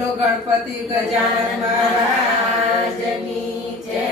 ગણપતિ ગજાનન મહારાજની જય.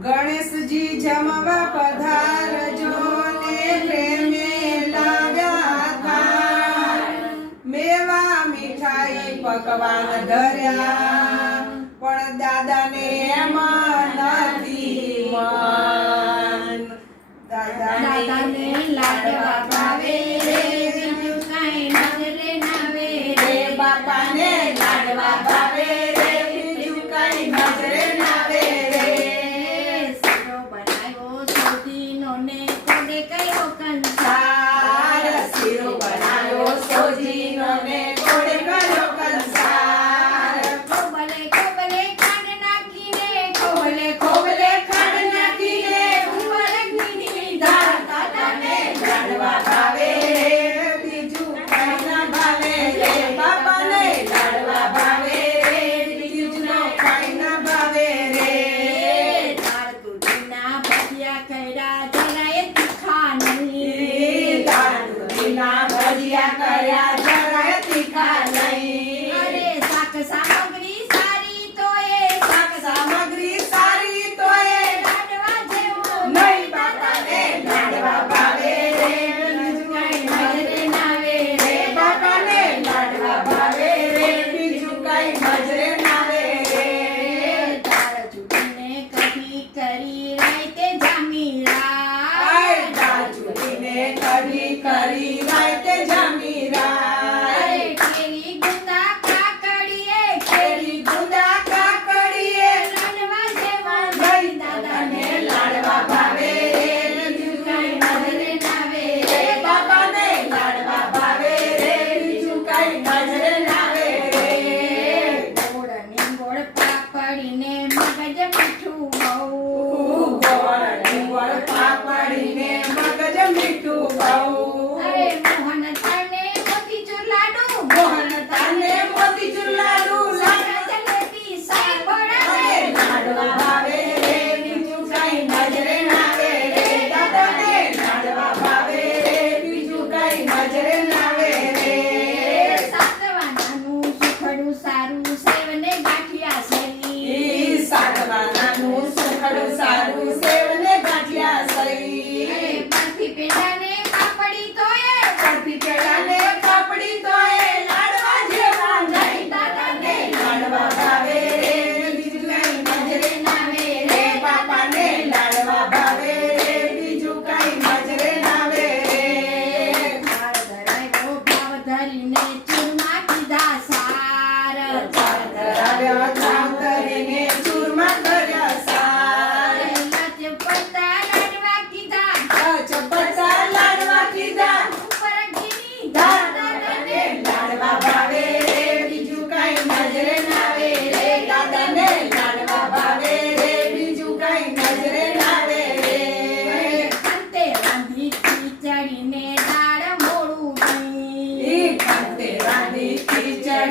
ગણેશજી જમવા પધારજો ને પ્રેમે લાવ્યા મેવા મીઠાઈ પકવાન ધર્યા. yeah, करी रात जा